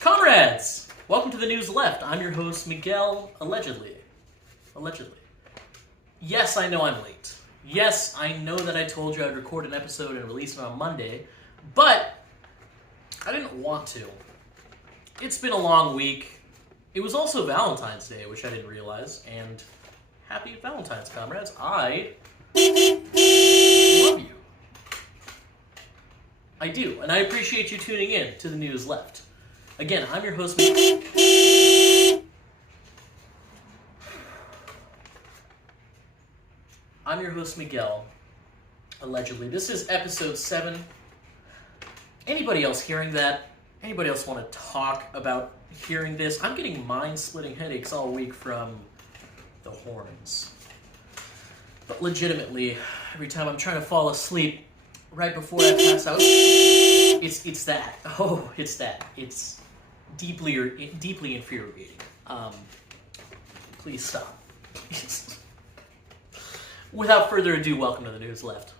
Comrades, welcome to the News Left. I'm your host, Miguel, allegedly. Yes, I know I'm late. Yes, I know that I told you I'd record an episode and release it on Monday, but I didn't want to. It's been a long week. It was also Valentine's Day, which I didn't realize, and happy Valentine's, comrades. I love you. I do, and I appreciate you tuning in to the News Left. Again, I'm your host, Miguel, allegedly. This is episode 7. Anybody else hearing that? Anybody else want to talk about hearing this? I'm getting mind-splitting headaches all week from the horns. But legitimately, every time I'm trying to fall asleep, right before I pass out, it's that. Oh, it's that. It's deeply infuriating. Please stop. Without further ado, welcome to the News Left.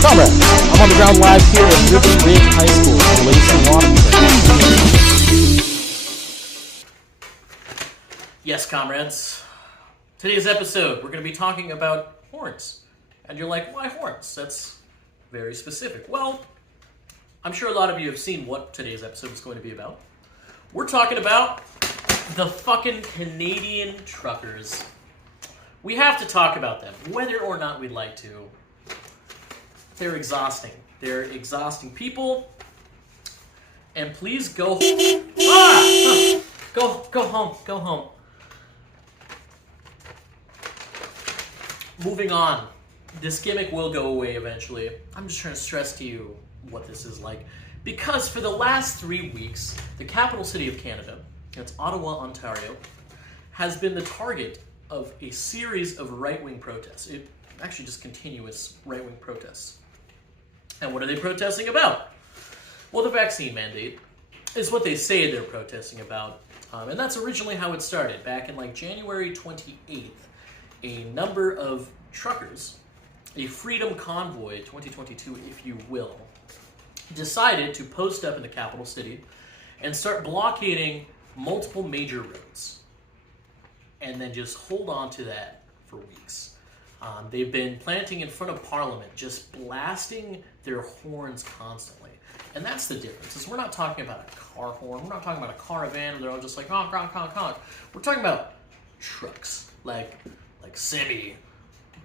Comrade, I'm on the ground live here at River Ridge High School in Lacey, Washington. Yes, comrades. Today's episode, we're going to be talking about horns. And you're like, why horns? That's very specific. Well, I'm sure a lot of you have seen what today's episode is going to be about. We're talking about the fucking Canadian truckers. We have to talk about them, whether or not we'd like to. They're exhausting. They're exhausting people. And please go home. Go home. Go home. Moving on. This gimmick will go away eventually. I'm just trying to stress to you what this is like. Because for the last 3 weeks, the capital city of Canada, that's Ottawa, Ontario, has been the target of a series of right-wing protests. Actually just continuous right-wing protests. And what are they protesting about? Well, the vaccine mandate is what they say they're protesting about. And that's originally how it started. Back in January 28th, a number of truckers, a Freedom Convoy 2022, if you will, decided to post up in the capital city and start blockading multiple major roads. And then just hold on to that for weeks. They've been planting in front of Parliament, just blasting their horns constantly. And that's the difference, is we're not talking about a car horn, we're not talking about a caravan where they're all just like, honk, honk, honk, honk. We're talking about trucks, like semi,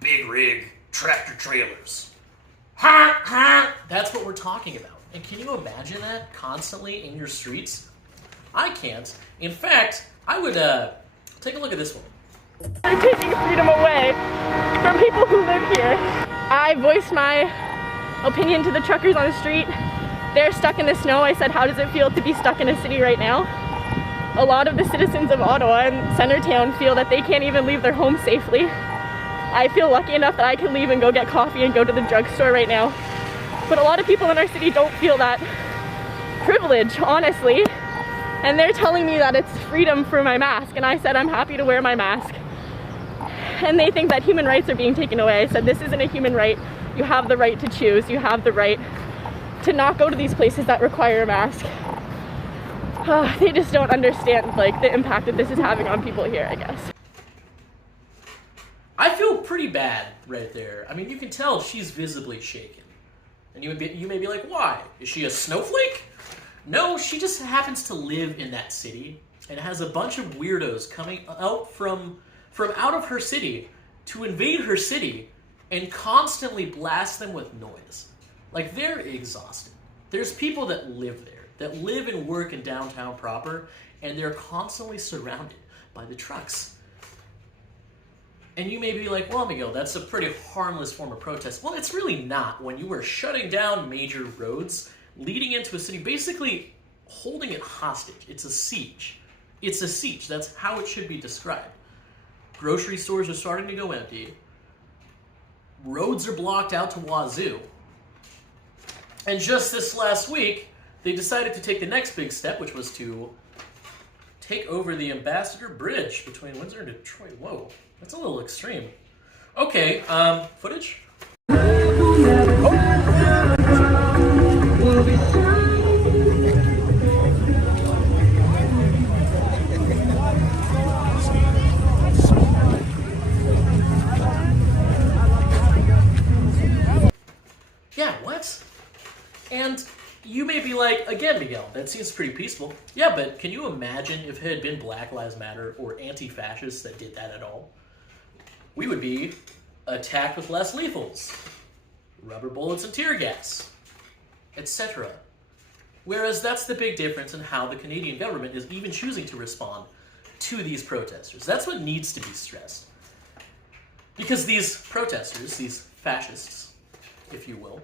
big rig, tractor trailers. Honk, honk. That's what we're talking about. And can you imagine that constantly in your streets? I can't. In fact, I would, take a look at this one. They're taking freedom away from people who live here. I voiced my opinion to the truckers on the street. They're stuck in the snow. I said, how does it feel to be stuck in a city right now? A lot of the citizens of Ottawa and Centertown feel that they can't even leave their homes safely. I feel lucky enough that I can leave and go get coffee and go to the drugstore right now. But a lot of people in our city don't feel that privilege, honestly. And they're telling me that it's freedom for my mask. And I said, I'm happy to wear my mask. And they think that human rights are being taken away. I said, this isn't a human right. You have the right to choose. You have the right to not go to these places that require a mask. They just don't understand the impact that this is having on people here, I guess. I feel pretty bad right there. I mean, you can tell she's visibly shaken. And you may be like, why? Is she a snowflake? No, she just happens to live in that city and has a bunch of weirdos coming out from out of her city to invade her city and constantly blast them with noise. They're exhausted. There's people that live there, that live and work in downtown proper, and they're constantly surrounded by the trucks. And you may be like, well, Miguel, that's a pretty harmless form of protest. Well, it's really not when you are shutting down major roads, leading into a city, basically holding it hostage. It's a siege. It's a siege. That's how it should be described. Grocery stores are starting to go empty. Roads are blocked out to wazoo. And just this last week, they decided to take the next big step, which was to take over the Ambassador Bridge between Windsor and Detroit. Whoa, that's a little extreme. Okay, footage? Yeah, what? And you may be like, again, Miguel, that seems pretty peaceful. Yeah, but can you imagine if it had been Black Lives Matter or anti-fascists that did that at all? We would be attacked with less lethals, rubber bullets and tear gas, etc. Whereas that's the big difference in how the Canadian government is even choosing to respond to these protesters. That's what needs to be stressed. Because these protesters, these fascists, if you will,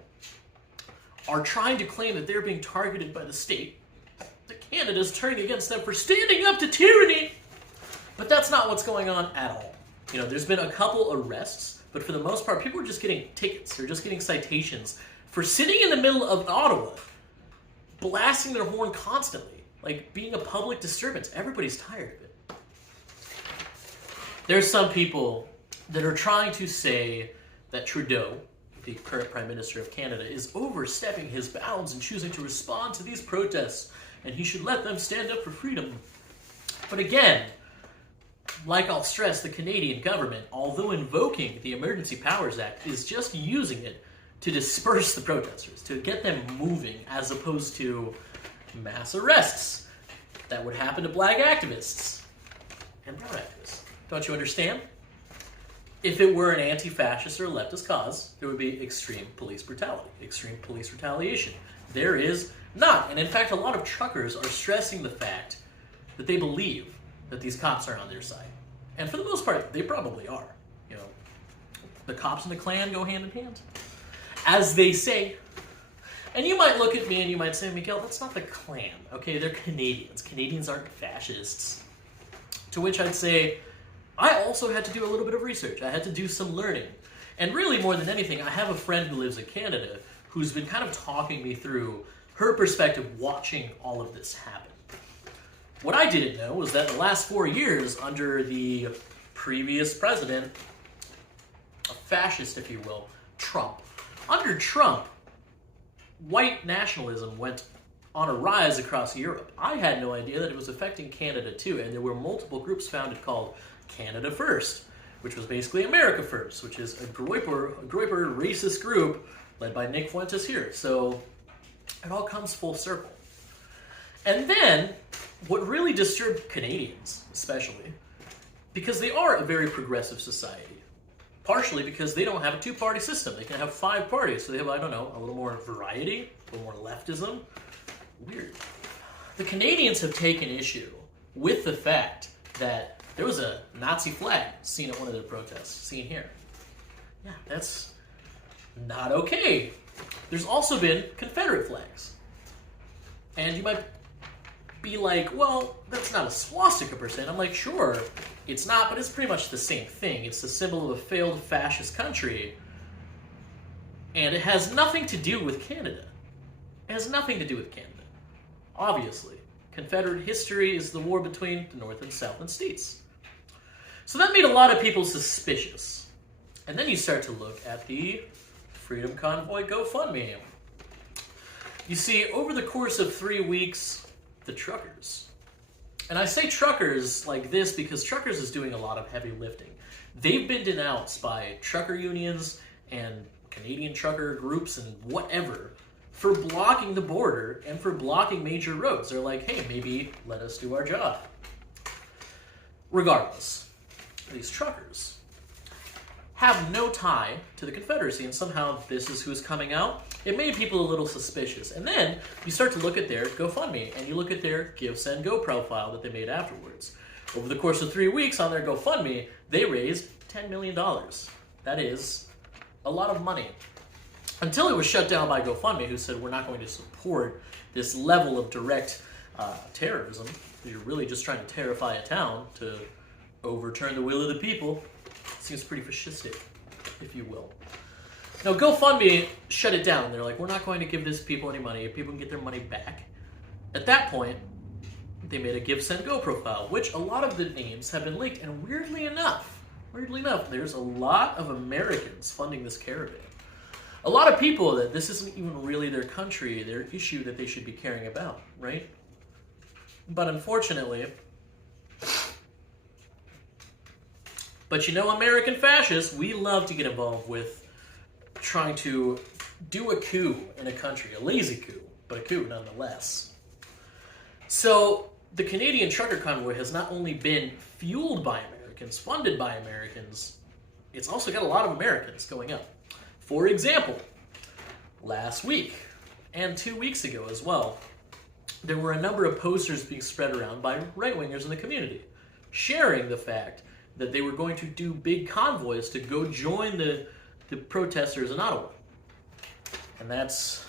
are trying to claim that they're being targeted by the state, that Canada's turning against them for standing up to tyranny. But that's not what's going on at all. You know, there's been a couple arrests, but for the most part, people are just getting tickets. They're just getting citations for sitting in the middle of Ottawa, blasting their horn constantly, like being a public disturbance. Everybody's tired of it. There's some people that are trying to say that Trudeau, the current Prime Minister of Canada, is overstepping his bounds and choosing to respond to these protests, and he should let them stand up for freedom. But again, like I'll stress, the Canadian government, although invoking the Emergency Powers Act, is just using it to disperse the protesters, to get them moving, as opposed to mass arrests that would happen to black activists and brown activists. Don't you understand? If it were an anti-fascist or leftist cause, there would be extreme police brutality, extreme police retaliation. There is not. And in fact, a lot of truckers are stressing the fact that they believe that these cops are on their side. And for the most part, they probably are. You know, the cops and the Klan go hand in hand, as they say. And you might look at me and you might say, Miguel, that's not the Klan. Okay, they're Canadians. Canadians aren't fascists. To which I'd say, I also had to do a little bit of research. I had to do some learning. And really, more than anything, I have a friend who lives in Canada who's been kind of talking me through her perspective watching all of this happen. What I didn't know was that in the last 4 years, under the previous president, a fascist, if you will, Trump, under Trump, white nationalism went on a rise across Europe. I had no idea that it was affecting Canada too, and there were multiple groups founded called Canada First, which was basically America First, which is a Groyper racist group led by Nick Fuentes here. So it all comes full circle. And then, what really disturbed Canadians, especially, because they are a very progressive society, partially because they don't have a two-party system. They can have 5 parties, so they have, I don't know, a little more variety, a little more leftism. Weird. The Canadians have taken issue with the fact that there was a Nazi flag seen at one of the protests, seen here. Yeah, that's not okay. There's also been Confederate flags. And you might be like, well, that's not a swastika per se. And I'm like, sure, it's not, but it's pretty much the same thing. It's the symbol of a failed fascist country. And it has nothing to do with Canada. It has nothing to do with Canada. Obviously. Confederate history is the war between the North and Southern states. So that made a lot of people suspicious. And then you start to look at the Freedom Convoy GoFundMe. You see, over the course of 3 weeks, the truckers, and I say truckers like this because truckers is doing a lot of heavy lifting. They've been denounced by trucker unions and Canadian trucker groups and whatever for blocking the border and for blocking major roads. They're like, hey, maybe let us do our job. Regardless, these truckers have no tie to the Confederacy, and somehow this is who's coming out. It made people a little suspicious. And then you start to look at their GoFundMe, and you look at their Give, Send, Go profile that they made afterwards. Over the course of 3 weeks on their GoFundMe, they raised $10 million. That is a lot of money. Until it was shut down by GoFundMe, who said, we're not going to support this level of direct terrorism. You're really just trying to terrify a town to overturn the will of the people. Seems pretty fascistic, if you will. Now, GoFundMe shut it down. They're like, we're not going to give this people any money. If people can get their money back. At that point, they made a Give, Send, Go profile, which a lot of the names have been leaked. And weirdly enough, there's a lot of Americans funding this caravan. a lot of people that this isn't even really their country, their issue that they should be caring about, right? But unfortunately, American fascists, we love to get involved with trying to do a coup in a country, a lazy coup, but a coup nonetheless. So the Canadian trucker convoy has not only been fueled by Americans, funded by Americans, it's also got a lot of Americans going up. For example, last week, and 2 weeks ago as well, there were a number of posters being spread around by right-wingers in the community, sharing the fact that they were going to do big convoys to go join the protesters in Ottawa. And that's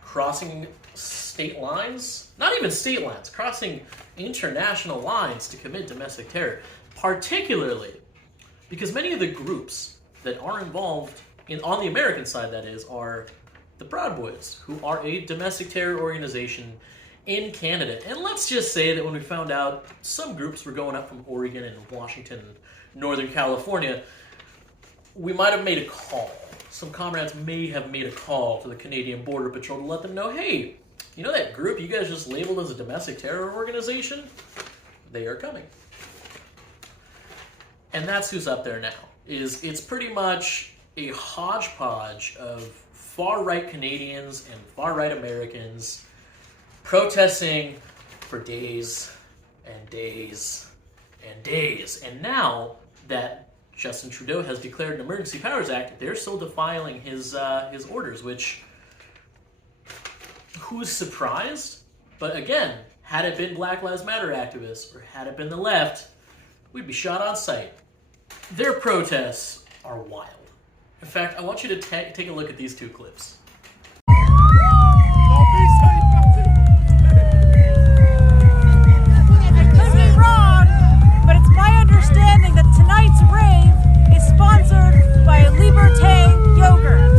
crossing state lines, not even state lines, crossing international lines to commit domestic terror, particularly because many of the groups that are involved on the American side, that is, are the Proud Boys, who are a domestic terror organization in Canada. And let's just say that when we found out some groups were going up from Oregon and Washington and Northern California, we might have made a call. Some comrades may have made a call to the Canadian Border Patrol to let them know, hey, you know that group you guys just labeled as a domestic terror organization? They are coming. And that's who's up there now. It's pretty much a hodgepodge of far-right Canadians and far-right Americans protesting for days and days and days. And now that Justin Trudeau has declared an Emergency Powers Act, they're still defiling his orders, which, who's surprised? But again, had it been Black Lives Matter activists, or had it been the left, we'd be shot on sight. Their protests are wild. In fact, I want you to take a look at these two clips. Tonight's rave is sponsored by Liberté Yogurt.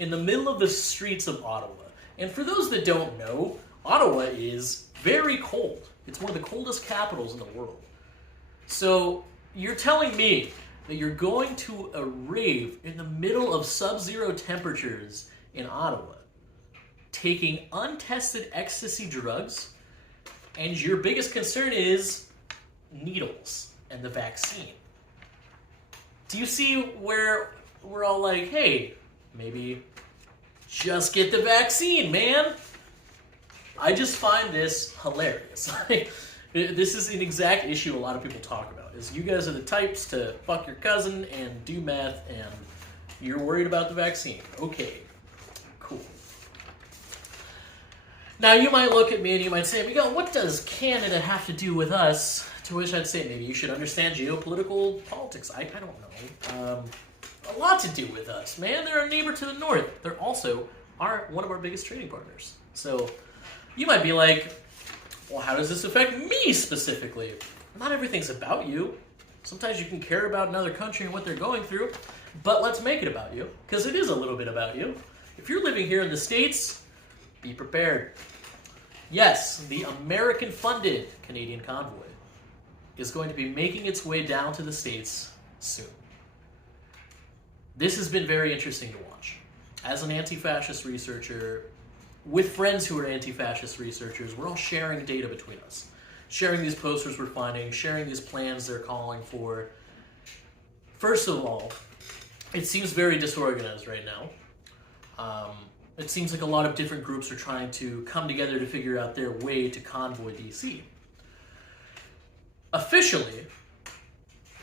In the middle of the streets of Ottawa. And for those that don't know, Ottawa is very cold. It's one of the coldest capitals in the world. So you're telling me that you're going to a rave in the middle of sub-zero temperatures in Ottawa, taking untested ecstasy drugs, and your biggest concern is needles and the vaccine. Do you see where we're all like, hey, maybe just get the vaccine, man? I just find this hilarious. This is an exact issue a lot of people talk about, is you guys are the types to fuck your cousin and do meth, and you're worried about the vaccine. Okay, cool. Now, you might look at me and you might say, Miguel, what does Canada have to do with us? To which I'd say, maybe you should understand geopolitical politics. I don't know. A lot to do with us, man. They're a neighbor to the north. They're also one of our biggest trading partners. So you might be like, well, how does this affect me specifically? Not everything's about you. Sometimes you can care about another country and what they're going through, but let's make it about you, because it is a little bit about you. If you're living here in the States, be prepared. Yes, the American-funded Canadian convoy is going to be making its way down to the States soon. This has been very interesting to watch. As an anti-fascist researcher, with friends who are anti-fascist researchers, we're all sharing data between us. Sharing these posters we're finding, sharing these plans they're calling for. First of all, it seems very disorganized right now. It seems like a lot of different groups are trying to come together to figure out their way to convoy DC. Officially,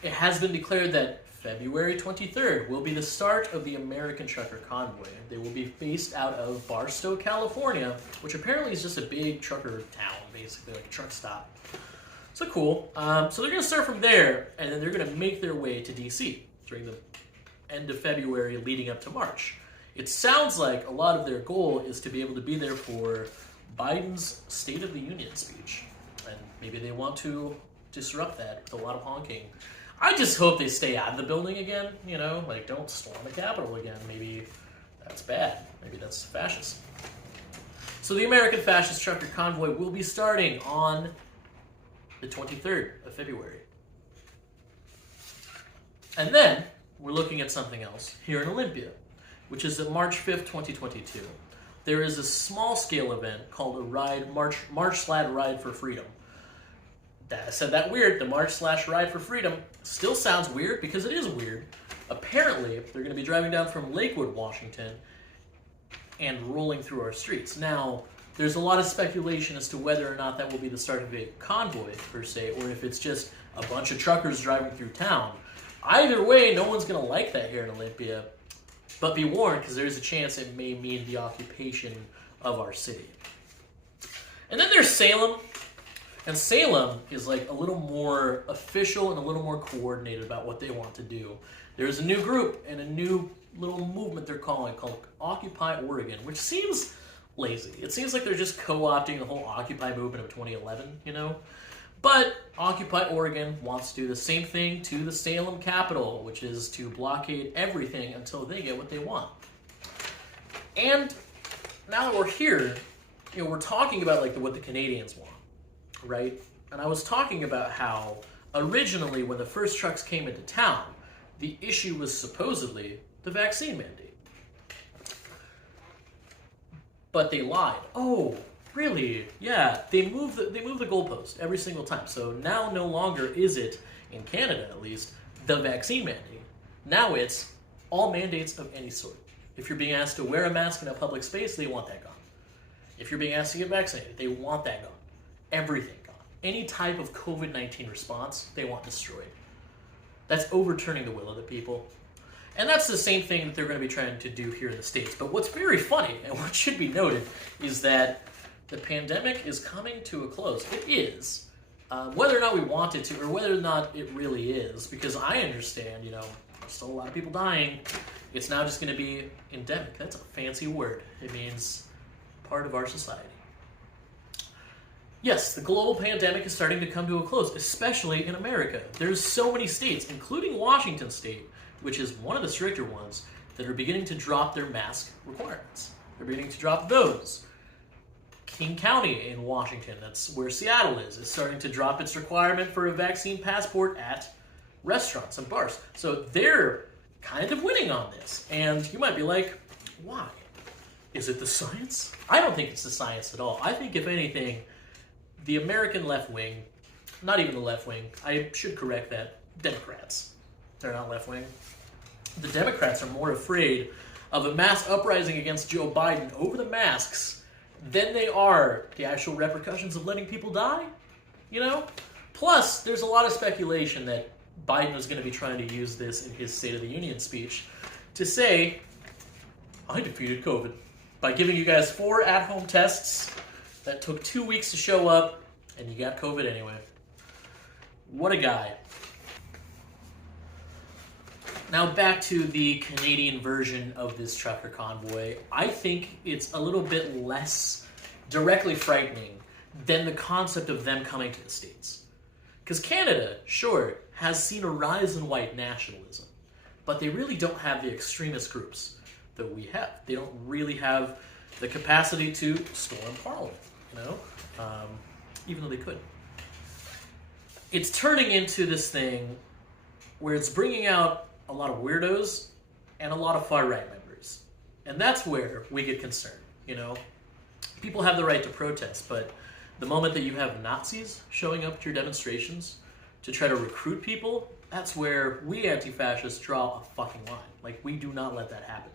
it has been declared that February 23rd will be the start of the American Trucker Convoy. They will be based out of Barstow, California, which apparently is just a big trucker town, basically, like a truck stop. So cool. So they're going to start from there, and then they're going to make their way to DC during the end of February leading up to March. It sounds like a lot of their goal is to be able to be there for Biden's State of the Union speech. And maybe they want to disrupt that with a lot of honking. I just hope they stay out of the building again, you know, like don't storm the Capitol again. Maybe that's bad. Maybe that's fascist. So the American Fascist Trucker Convoy will be starting on the 23rd of February. And then we're looking at something else here in Olympia, which is on March 5th, 2022. There is a small-scale event called a ride, March/Ride for Freedom. I said that weird. The March/Ride for Freedom still sounds weird because it is weird. Apparently, they're going to be driving down from Lakewood, Washington, and rolling through our streets. Now, there's a lot of speculation as to whether or not that will be the start of a convoy, per se, or if it's just a bunch of truckers driving through town. Either way, no one's going to like that here in Olympia. But be warned, because there's a chance it may mean the occupation of our city. And then there's Salem. And Salem is like a little more official and a little more coordinated about what they want to do. There's a new group and a new little movement they're calling called Occupy Oregon, which seems lazy. It seems like they're just co-opting the whole Occupy movement of 2011, you know? But Occupy Oregon wants to do the same thing to the Salem Capitol, which is to blockade everything until they get what they want. And now that we're here, you know, we're talking about like what the Canadians want, right? And I was talking about how originally when the first trucks came into town, the issue was supposedly the vaccine mandate. But they lied. Oh, really? Yeah, they move the goalpost every single time. So now no longer is it, in Canada at least, the vaccine mandate. Now it's all mandates of any sort. If you're being asked to wear a mask in a public space, they want that gone. If you're being asked to get vaccinated, they want that gone. Everything gone. Any type of COVID-19 response, they want destroyed. That's overturning the will of the people. And that's the same thing that they're going to be trying to do here in the States. But what's very funny, and what should be noted, is that the pandemic is coming to a close. It is. Whether or not we want it to, or whether or not it really is, because I understand, you know, there's still a lot of people dying. It's now just going to be endemic. That's a fancy word. It means part of our society. Yes, the global pandemic is starting to come to a close, especially in America. There's so many states, including Washington State, which is one of the stricter ones, that are beginning to drop their mask requirements. They're beginning to drop those. King County in Washington, that's where Seattle is starting to drop its requirement for a vaccine passport at restaurants and bars. So they're kind of winning on this. And you might be like, why? Is it the science? I don't think it's the science at all. I think, if anything, the American left wing, not even the left wing, I should correct that, Democrats. They're not left wing. The Democrats are more afraid of a mass uprising against Joe Biden over the masks than they are the actual repercussions of letting people die, you know? Plus, there's a lot of speculation that Biden was going to be trying to use this in his State of the Union speech to say, I defeated COVID by giving you guys 4 at-home tests that took 2 weeks to show up, and you got COVID anyway. What a guy. Now back to the Canadian version of this trucker convoy. I think it's a little bit less directly frightening than the concept of them coming to the States. Because Canada, sure, has seen a rise in white nationalism, but they really don't have the extremist groups that we have. They don't really have the capacity to storm Parliament, you know, even though they could. It's turning into this thing where it's bringing out a lot of weirdos and a lot of far-right members. And that's where we get concerned, you know? People have the right to protest, but the moment that you have Nazis showing up at your demonstrations to try to recruit people That's where we anti-fascists draw a fucking line. Like, we do not let that happen.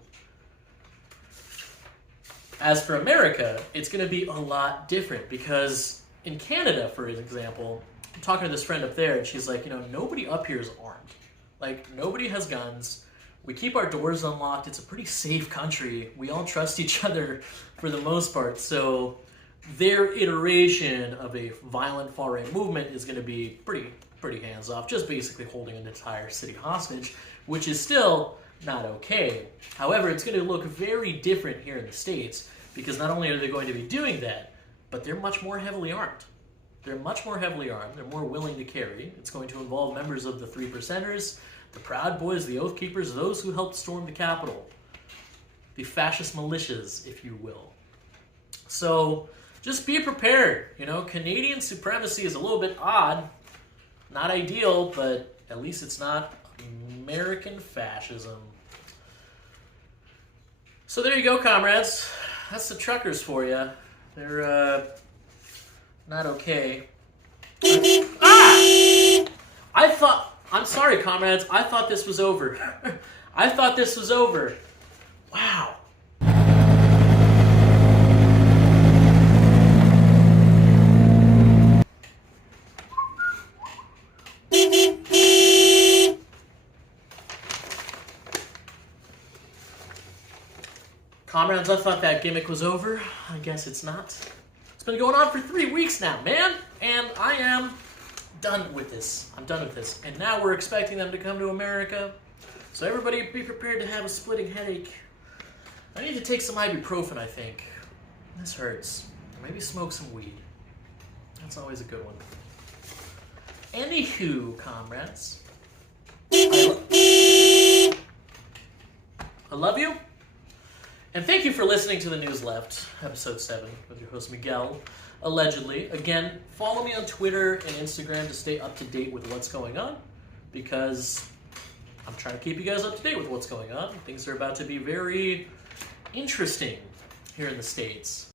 As for America, it's going to be a lot different because in Canada, for example, I'm talking to this friend up there and she's like, nobody up here is armed. Like, nobody has guns. We keep our doors unlocked. It's a pretty safe country. We all trust each other for the most part. So their iteration of a violent far-right movement is going to be pretty hands-off, just basically holding an entire city hostage, which is still not okay. However, it's going to look very different here in the States because not only are they going to be doing that, but they're much more heavily armed. They're much more heavily armed. They're more willing to carry. It's going to involve members of the Three Percenters, the Proud Boys, the Oath Keepers, those who helped storm the Capitol. The fascist militias, if you will. So just be prepared. Canadian supremacy is a little bit odd. Not ideal, but at least it's not American fascism. So there you go, comrades. That's the truckers for you. They're, not okay. I'm sorry, comrades. I thought this was over. I thought this was over. Wow. Comrades, I thought that gimmick was over. I guess it's not. It's been going on for 3 weeks now, man. And I am done with this. I'm done with this. And now we're expecting them to come to America. So everybody be prepared to have a splitting headache. I need to take some ibuprofen, I think. This hurts. Or maybe smoke some weed. That's always a good one. Anywho, comrades. I love you. And thank you for listening to The News Left, episode 7, with your host Miguel, allegedly. Again, follow me on Twitter and Instagram to stay up to date with what's going on, because I'm trying to keep you guys up to date with what's going on. Things are about to be very interesting here in the States.